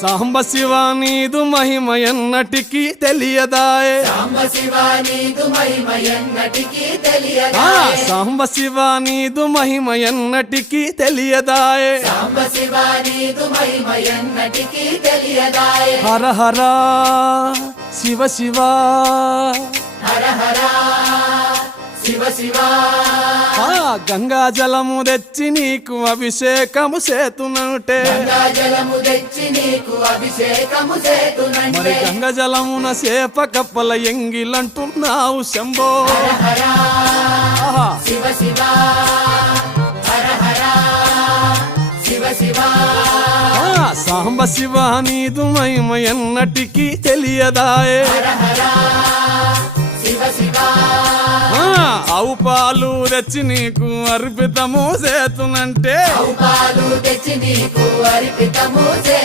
సాంబ శివ నీదు మహిమ ఎన్నటికీ తెలియదాయే సాంబ శివ నీదు మహిమ ఎన్నటికీ తెలియదాయే సాంబ శివ నీదు మహిమ ఎన్నటికీ తెలియదాయే సాంబ శివ నీదు మహిమ ఎన్నటికీ తెలియదాయే హర హర శివ శివ హర హర శివ శివ గంగా జలము తెచ్చి నీకు అభిషేకము చేతునంటే గంగా జలము తెచ్చి నీకు అభిషేకము మరి చేతునంటే గంగ జలమున సేప కప్పల ఎంగిలంటున్నావు శంభో హర ఆహా. శివ శివ హర హర శివ శివ సాంబ శివ నీదు మహిమ ఎన్నటికీ తెలియదాయే హర హర శివ శివ ఆవు పాలు తెచ్చి నీకు అర్పితము చేతునంటే పాలు తెచ్చి నీకు అర్పితము చే